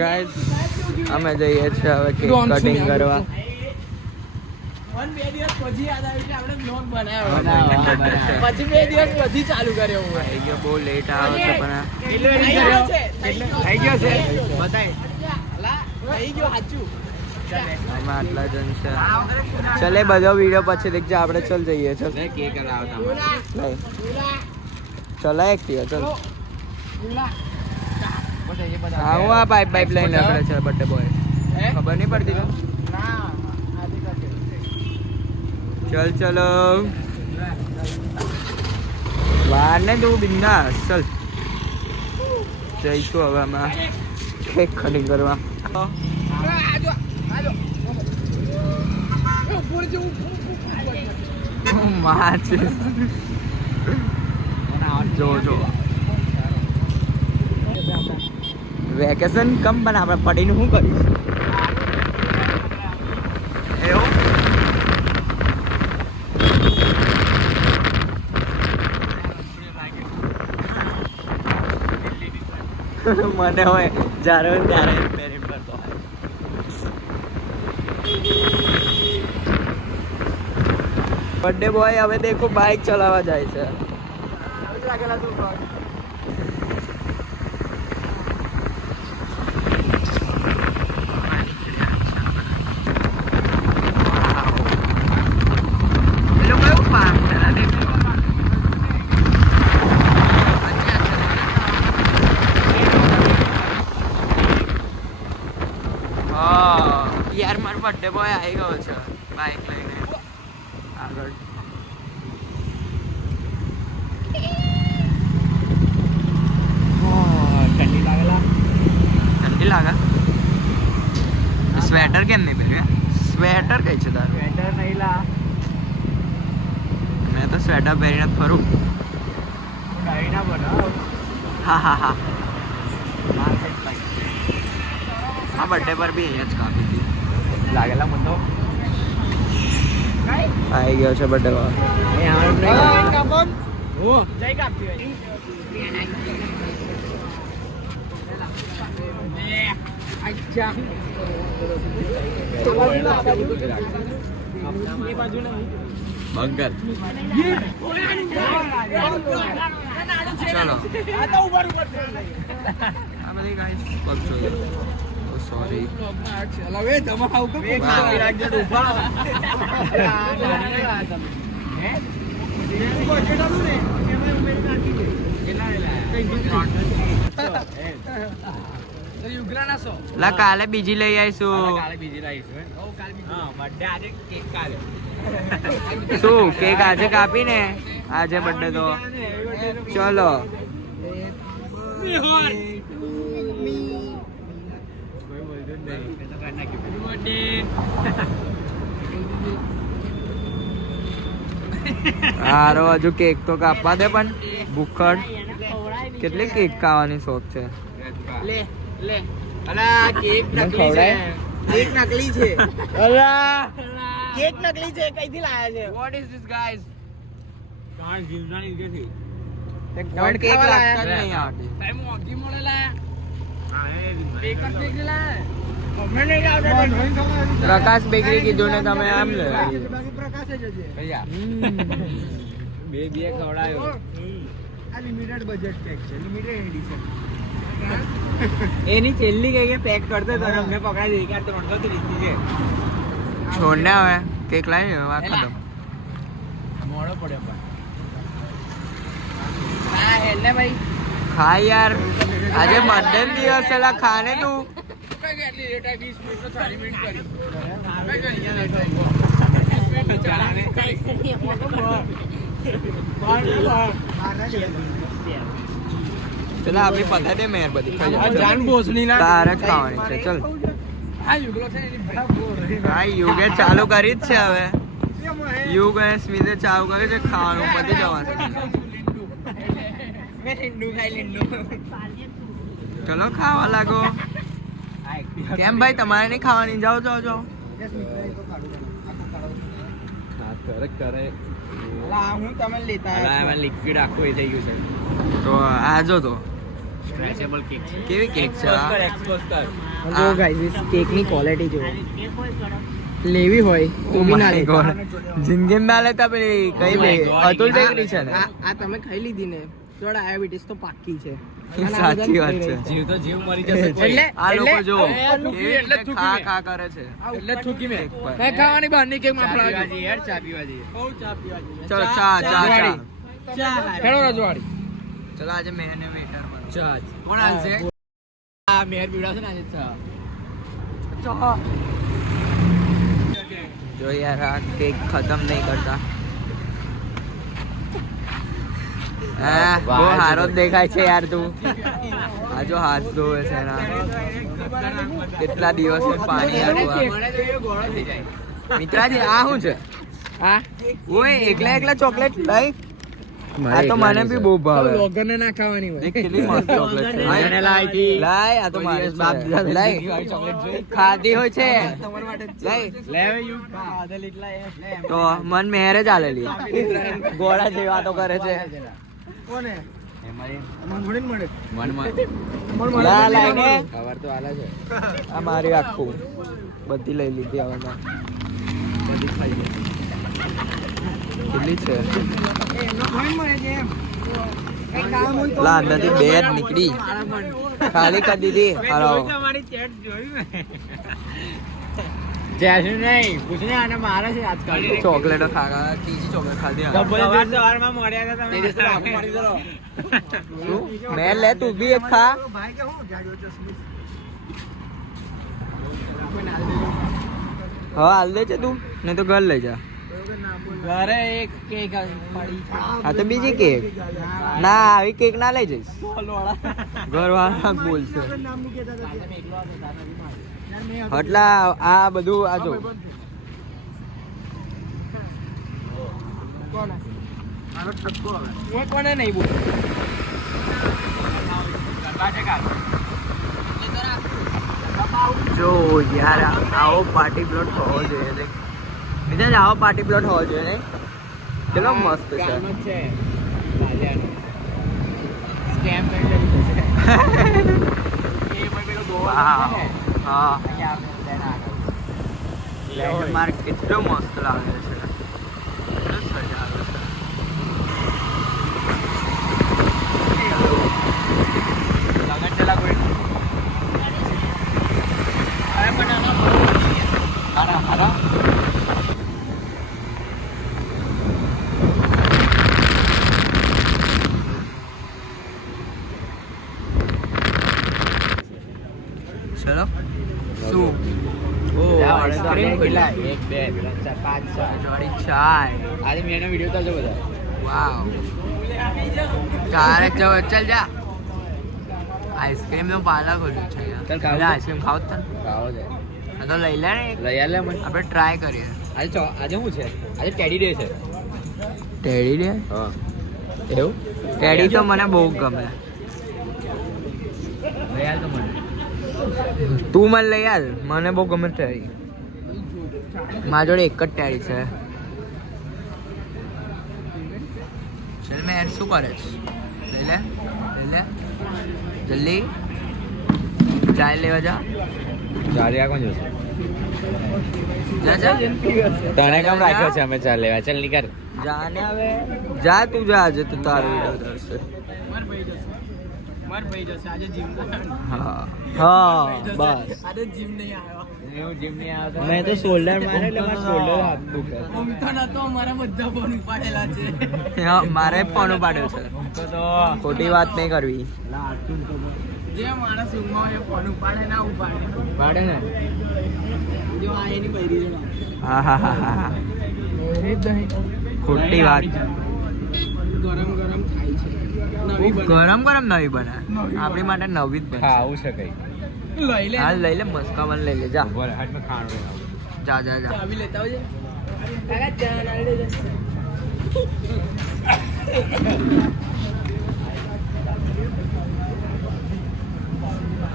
Guys અમે જઈએ છીએ હવે કેક કટિંગ કરવા. 2 દિવસ પછી યાદ આવ્યું કે આપણે બ્લોગ બનાવ્યો પછી 2 દિવસ પછી ચાલુ કર્યો હું થઈ ગયો બહુ લેટ આવે છે પણ થઈ ગયો છે બતાય થઈ ગયો સાચું અમે આટલા જણ છે. ચલે બધો વિડીયો પછી દેખજે. આપણે ચલ જઈએ ચલ કેક લાવતા ચલા એક થી ચલ. હા હું આ પાઇપ લઈને આપણે છે બર્થડે બોય ખબર નહીં પડતી તો ચલ ચલો વાર ને તું બિંદાસ ચલ જઈશું હવે અમે કેક કટિંગ કરવા. જો વેકેશન કમ પણ આપણે પડીને શું કરીશું એવું. મને હોય જ્યારે ત્યારે પેરેન્ટ કરતો હોય. બર્થડે બોય હવે દેખો બાઇક ચલાવવા જાય છે. યાર મારો બર્થડે બોય આવી ગયો છે બાઇક લઈને આગળ. ઠંડી લાગે. સ્વેટર કેમ નહીં પહેર્યું? સ્વેટર કઈ છે તારું? સ્વેટર નહીં લા મેં તો સ્વેટર પહેરીને જ ફરું. ડાયરી ના બનાવ હા હા હા હા બર્થડે પર બી અહીંયા જ કાપી હતી લાગેલા મને તો આવી ગયો છે બર્થડે પર. બંગર ચલો આ બધી ગાઈસ બગજો સોરી લા કાલે બીજી લઈ આવીશું. શું કેક આજે કાપી ને આજે બર્થડે તો ચલો. હારો હજુ કેક તો કાપવા દે પણ ભૂખડ કેટલી કેક ખાવાની શોખ છે. લે લે અલા કેક નકલી છે. કેક નકલી છે. અલા કેક નકલી છે. કઈથી લાયા છે? What is this guys? કાણ જીવના ની કેથી કોણ કેક લાગતા જ નહીં આવતી. ભાઈ મોગી મોડે લાયા. કેક જ કેક લાયા. અમે નહીં લાવતા. પ્રકાશ બેકરી કીધું ને તમે આમ લે. પ્રકાશ જ છે ભૈયા. બે ખવડાયો. આ લિમિટેડ બજેટ કેક છે. Limited edition. એની છેલ્લી કેક પેક કરતો તો અમને પકડાઈ દે કે 330 છે. છોડને હવે કેક લાવી આ ખતમ. મોડો પડ્યો પણ. હા હેલે ભાઈ. ખા યાર આજે બર્થડે દિવસ એલા ખાને તું. કઈ કેટલી લેટ આવી 20 મિનિટ તો 30 મિનિટ કરી. ચલા આપણી પતા દે મેર બધી જાન બોસની ના તારે જ ખાવાની છે. ચલ આ યુગલો છે ને હા યુગે ચાલુ કરી જ છે હવે. યુગ અને સ્મિતે ચાલુ કર્યું છે ખાવાનું બધી જવાનું. મેં લીંડુ ખાઈ લીંડુ. ચલો ખાવા લાગો. કેમ ભાઈ તમારે નહીં ખાવાની? જાઓ જાઓ જાઓ. કરે હું તમે લેતા લિક્વિડ આખું એ થઈ ગયું છે. તો આજો તો સ્ટ્રેચેબલ કેક છે. કેવી કેક છે આ? એક્સપોઝ કર જો ગાઈસ કેક ની ક્વોલિટી જો લેવી હોય તો બી ના લેતા. જિંદગી ના લેતા પેલી કઈ બે અતુલ બેકરી છે ને આ તમે ખાઈ લીધી ને તો ડાયાબિટીસ તો પાક્કી છે. સાચી વાત છે. જીવ તો જીવ મરી જશે કોઈ. એટલે આ લોકો જો એટલે એટલે ખા ખા કરે છે. એટલે થૂકી મેં કઈ ખાવાની બહાર ની કેક માં ચા પીવા ફળા જઈએ યાર, ચા પીવા જઈએ. બહુ ચા પીવા જોઈએ. ચલો ચા ચા ચા હેડો રજવાડી. ચલો આજે મેને વેટર માં ચા કોણ આલશે? આ મેર પીવડાવશે ને આજે ચા. જો યાર આ કેક ખતમ નહીં કરતા. હા બહુ હારો જ દેખાય છે યાર તું. આ જો હાથ ધોવે છે એના. કેટલા દિવસ પાણી આપ્યું. મિત્રાજી આ શું છે? હા ઓય એકલા એકલા ચોકલેટ લઈ. આ તો મને બી બહુ ભાવે. લોગર ને ના ખાવાની હોય. દેખ કેટલી મસ્ત ચોકલેટ છે. મને લાવી હતી. લાય આ તો મારે બાપ દાદા લઈ ખાધી હોય છે. લઈ લે હવે યુ. તો મન મેરે જ આલેલી. ગોળા જેવી વાતો કરે છે. કોને એમાં મને મળે મનમાં લા લાઈને ખબર તો આલે છે. આ મારી આખું બધી લઈ લીધી હવે તો. બધી ખાઈ ગઈ. કેટલી છે? લા અંદરથી બે જ નીકળી. ખાલી કરી દીધી. હરાવો. જેસુ નહીં પૂછને આને મારે છે આજકાલ. ચોકલેટો ખાગા ત્રીજી ચોકલેટ ખાધી હવે. સવારમાં મળ્યા હતા તમે. શું? મેં લે તું બી એક ખા. હા હાલ દે છે તું નહીં તો ઘર લઈ જા. ઘરે એક કેક પડી આ તો બીજી કેક. ના આવી કેક ના લઈ જઈશ. ઘર વાળા બોલશે. એટલે આ બધું આ જો કોને નહીં બોલ. જો યાર આવો પાર્ટી પ્લોટ હોવો જોઈએ ને. બીજા આવો પાર્ટી પ્લોટ હોવો જોઈએ ને. કેટલો મસ્ત છે. સ્કેમ વાવ. હા લેન્ડમાર્ક કેટલો મસ્ત લાગે છે. કેટલો સજાવેલો છે. લગન ચલા કોઈ અરે પણ આના હારા ચલો શું? ઓ આઈસ્ક્રીમ કેટલા 1 2 3 4 5 6 જોડી ચાય. આજે મેનો વિડિયો ચાલજો બધા. વાવ. તારે ચલ ચલ જા. આઈસ્ક્રીમ નો પાર્લર ખોલ્યું છે યાર. ચાલ ખાવું છે? આઈસ્ક્રીમ ખાવ તને? ખાવો છે આ તો લઈ લે ને. લઈ આલે મને. આપણે ટ્રાય કરીએ. આજે આજે શું છે? આજે ટેડી ડે છે. Teddy day? હા એવું ટેડી તો મને બહુ ગમે. લઈ આલ તો મને. તું મને લઈ આલ. મને બહુ ગમે ટેડી. મારી જોડે એક જ ટેડી છે. ચલ મેં શું કરે છે? લઈ લે લઈ લે જલ્દી. ચાય લેવા જા. ચાલ્યા કોણ જશે? જા જા તને કેમ રાખ્યો છે અમે ચાલ લેવા? ચાલ નીકળ. જા ને હવે જા તું જા. આજે તો તારો વિડિયો ધરશે. માર ભાઈ જશે આજે જીમ હા હા બસ. આજે જીમ નહીં આવ્યો. હું જીમ નહીં આવતો. મેં તો શોલ્ડર મારે એટલે મારે શોલ્ડર હાથ દુખે. ઊંઘ તો નતો અમારા બધા ફોન ઉપાડેલા છે. હા મારે ફોન ઉપાડ્યો છે. તો ખોટી વાત નહીં કરવી. જે માણસ ઊંઘમાં હોય એ ફોન ઉપાડે ના ઉપાડે. પાડે ને જો આ એની બૈરી છે. હા હા હા હા ખોટી વાત. ગરમ ગરમ થાય છે. નવી બને. ગરમ ગરમ નવી બને. આપણી માટે નવી જ બને. ખાવું છે કઈ. લઈ લે. હાલ લઈ લે મસ્કામન લઈ લે જા. બોલ હાથ માં ખાણું જા જા જા. ચાવી લેતા આવજે. કાકા ચા ના લઈ જશે.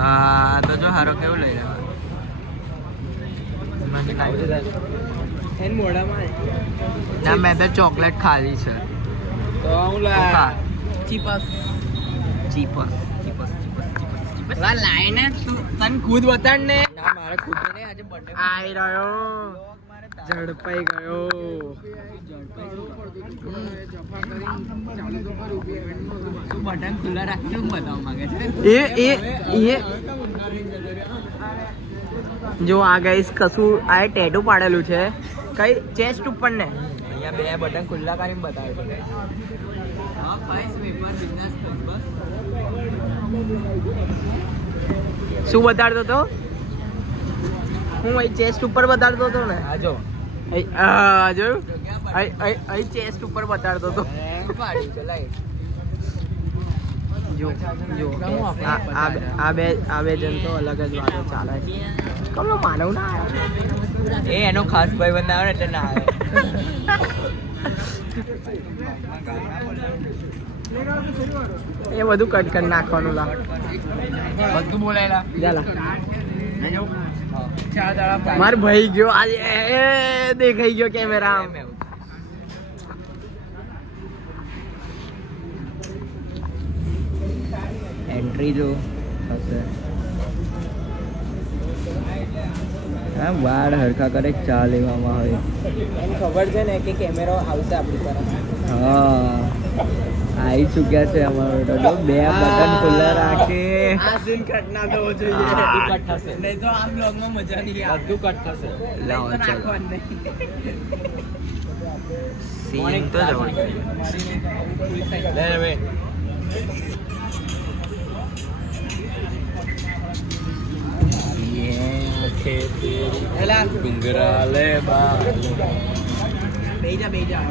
હા તો જો હારો કેવું લઈ લેવા. એન મોઢામાં ના મેં તો ચોકલેટ ખાધી છે. તો હું ખા. Chips. Chips chips chips chips લાઈને તું તને ખુદ બતાડ ને ના મારે ખુદ નહીં આજે બર્થડે આઈ રહ્યો ઝડપાઈ ગયો તું બટન ખુલ્લા રાખી હું બતાવવા માંગે છે એ જો આ ગાઈસ કશું આ ટેટુ પાડેલું છે કઈ ચેસ્ટ ઉપર ને અહીંયા બે બટન ખુલ્લા કરીને બતાવે છે હા ફાઈસ વેપર બિઝનેસ બસ શું બતાડતો તો હું અહીં ચેસ્ટ ઉપર બતાડતો હતો ને આ જો જોયું અહીં ચેસ્ટ ઉપર બતાડતો હતો પાડી ચલાય જો આ બે જણ તો અલગ જ વાતો ચાલે કમનો માનવ ના એ એનો ખાસ ભાઈ બંધ આવે ને એટલે ના આવે એ બધું કટ કરી નાખવાનું લા બધું બોલાયેલા ચાલા માર ભાઈ ગયો આજે એ દેખાઈ ગયો કેમેરા એન્ટ્રી જો થશે હા વાળ હરખા કરે ચા લેવામાં આવે એને ખબર છે ને કે કેમેરો આવશે આપણી તરફ હા આવી ચૂક્યા છે અમારો તો જો બે બટન ખુલ્લા રાખે આ સીન કટ ના થવો જોઈએ હા. કટ થશે નહીં તો આ બ્લોગમાં મજા નહીં આવે બધું કટ થશે લાવો નહીં તો ચાલો નાખવાનું નહીં. સીન તો જવાનું લે લે એલા ડુંગરા લે બા બેહી જા હવે બેહી જા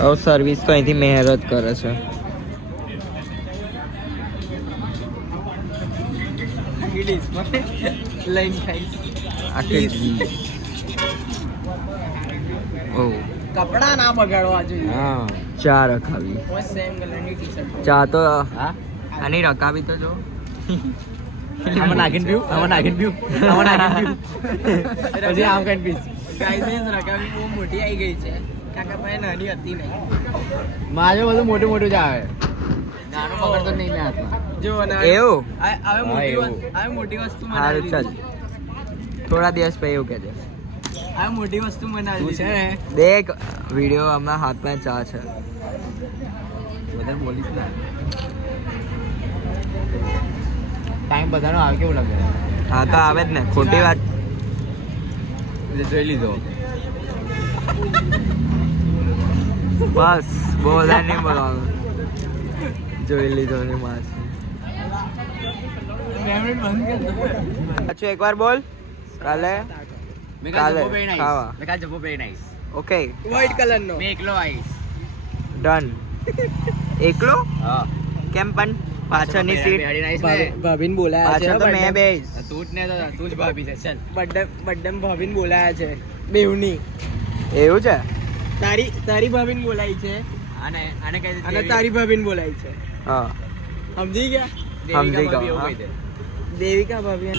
હવે સર્વિસ તો અહીંથી મહેનત કરે છે લઈને ખાઈશ આખી ઓ કપડા ના બગાડવા જોઈએ હા ચા રખાવી બસ સેમ કલરની ટી-શર્ટ ચા તો હા આની રકાવી તો જો આમાં નાખીને પીવું પછી આમ કઈ પીસ ગાઈસ રકાવી બહુ મોટી આવી ગઈ છે કાકા ભાઈ નાની હતી નહીં મારે બધું મોટું મોટું જ આવે નાનું પકડતો નહીં મેં હાથમાં જો અને એવું હવે મોટી વસ્તુ સારું બનાવી ચાલ થોડા દિવસ પછી એવું કહેજે હવે મોટી વસ્તુ બનાવી તું છે ને દેખ વિડીયો હમણાં હાથમાં ચા છે વધારે બોલીશ ને ટાઈમ બધાનો આવે કેવું લાગે હા તો આવે જ ને ખોટી વાત એટલે જોઈ લીધો બસ બહુ વધારે નહીં બોલવાનું જોઈ લીધો ને માસ પાછું એકવાર બોલ કાલે મેં કાલે કાલે જબ્બો પહેરીને ખાવા. આવીશ મેં કાલે જબ્બો પહેરીને આવીશ ઓકે વ્હાઈટ કલરનો મેં એકલો આવીશ ડન એકલો હા કેમ પણ પાછળની સીટ ભાભીને બોલાયા પાછળ તો મેં બેસ તું જ ને તો તું જ ભાભી છે ચાલ બર્થડે ભાભીને બોલાયા છે બેવની એવું છે તારી ભાભીને બોલાઈ છે આને કઈ દે અને તારી ભાભીને બોલાઈ છે હા સમજી ગયા સમજી ગયો, એવું હા. કહી દે દેવિકા ભાભી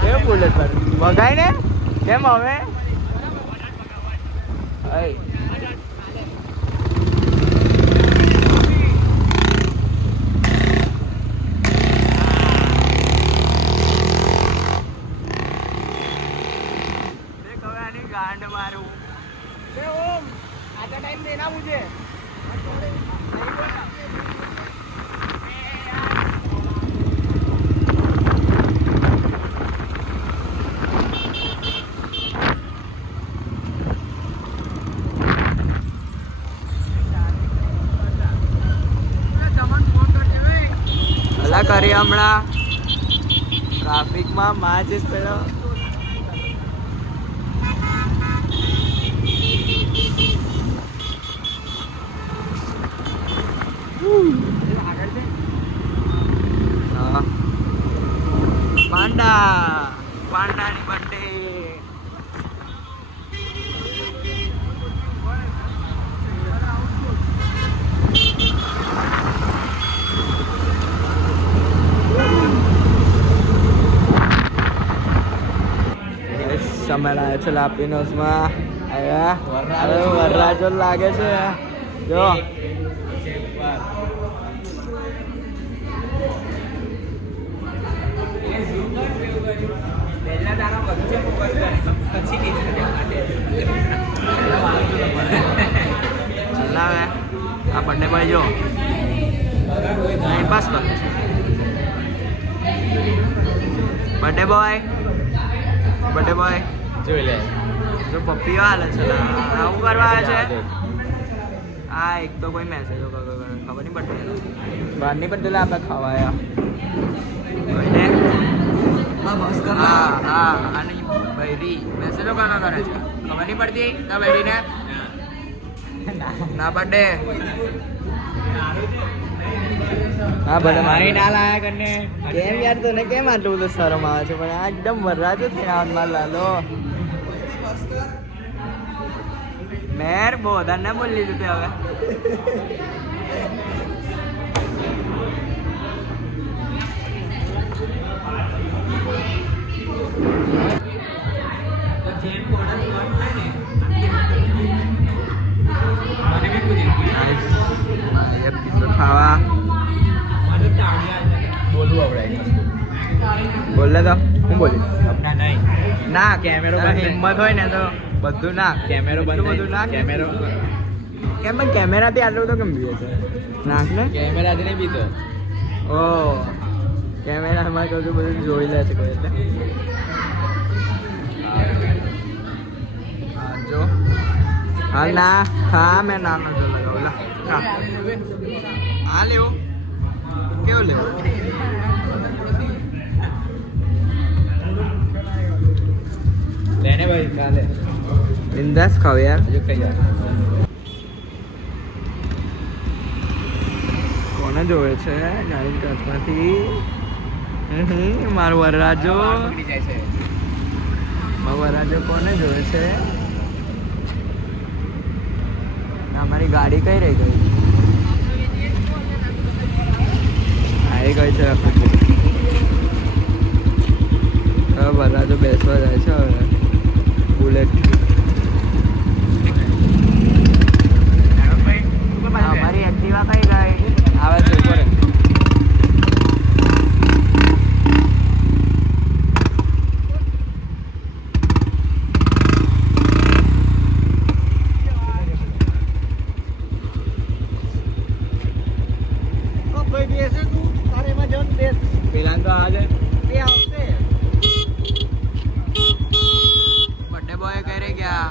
કેવું બુલેટ પર વગાઈ ને કેમ હવે અય. દેખ હવે આની ગાંડ મારું ओम आधा टाइम देना मुझे અલા કરી હમણાં ટ્રાફિકમાં માં જ પેલો હા. પાંડાની બર્થડે અમે લાવ્યા છે લાપીનોસમાં. વરરાજો લાગે છે જો. ચલાવે આ બંને ભાઈ જો ટાઈમ પાસ કરે છે. બર્થડે બોય જોઈ લે જો પપ્પીઓ હાલે છે આવું કરવા આવે છે. આ એક તો કોઈ મેસેજો ખબર નહીં પડતી બહારની પણ પેલા આપણે ખવાયા હા અને બૈરી મેસેજો કાના કરે છે ખબર નહીં પડતી ના બૈરીને ના બર્થડે હા ભલે મારી ના લાયા કરને કેમ યાર તને કેમ આટલું બધું શરમ આવે છે પણ આ એકદમ વરરાજો થઈને હાથમાં લાલો મેર બહુ વધારે ના બોલી લીધું તે હવે ખાવા બોલવું આવડે બોલે તો હું બોલીશ ના નહીં ના કેમેરો હિંમત હોય ને તો બધું ના કેમેરો એટલું બંધ બધું ના કેમેરો કેમ પણ કેમેરાથી આટલું બધું કેમ પીએ છે નાખ ને કેમેરાથી નહીં પીતો ઓ કેમેરામાં કહું છું બધું જોઈ લે છે કોઈ એટલે હા જો હાલ ના હા મેં નાનો જો લગાવું લા હા લેવું કેવું લેવું લેને ભાઈ કાલે બિંદાસ ખાવ યાર હજુ કઈ યાર કોને જોવે છે ગાડી કાચમાંથી મારો વરરાજો પકડી જાય છે મારો વરરાજો કોને જોવે છે અમારી ગાડી કઈ રહી ગઈ આવી ગઈ છે હવે વરરાજો બેસવા જાય છે હવે બુલેટ અમારી એક્ટિવા કઈ ગઈ આવે છે ઉપર પેલા તો આજે બર્થડે બોય કઈ રે ગયા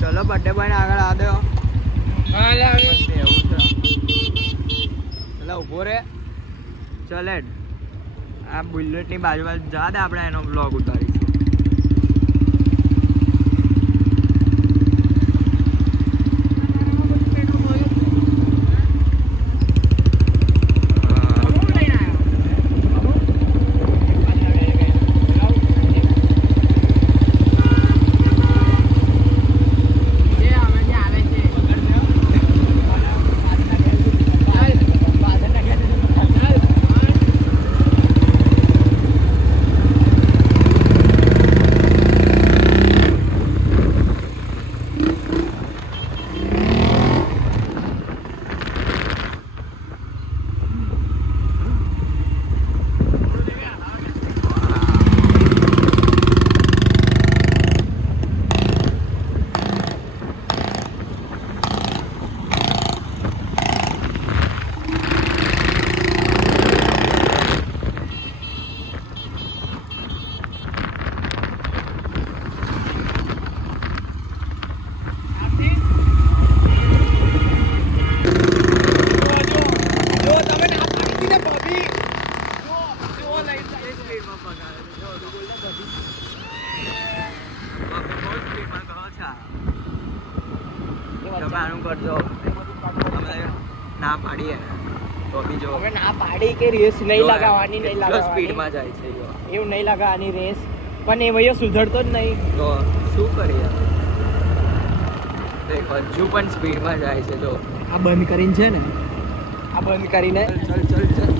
ચલો બર્થડે બોય ને આગળ આ દો એવું છે પેલા ઉભો રે ચલે આ બુલેટની બાજુમાં જા દે આપણે એનો બ્લોગ ઉતારીશું ના પાડીએ તો બી જો હવે ના પાડી કે રેસ નહીં લગાવવાની નહીં લગાવવાની સ્પીડમાં જાય છે એવું નહીં લગાવવાની રેસ પણ એ ભાઈઓ સુધરતો જ નહીં તો શું કરીએ હજુ પણ સ્પીડમાં જાય છે જો આ બંધ કરીને છે ને આ બંધ કરીને ચલ ચલ ચલ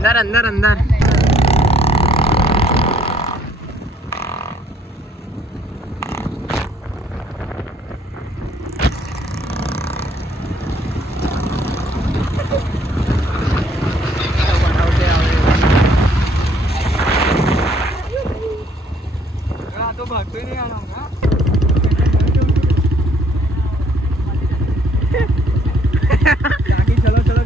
अंदर अंदर अंदर तो भागते नहीं आना चलो चलो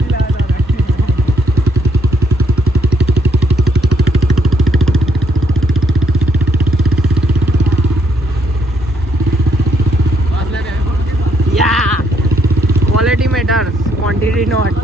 क्वालिटी मैटर्स क्वांटिटी नॉट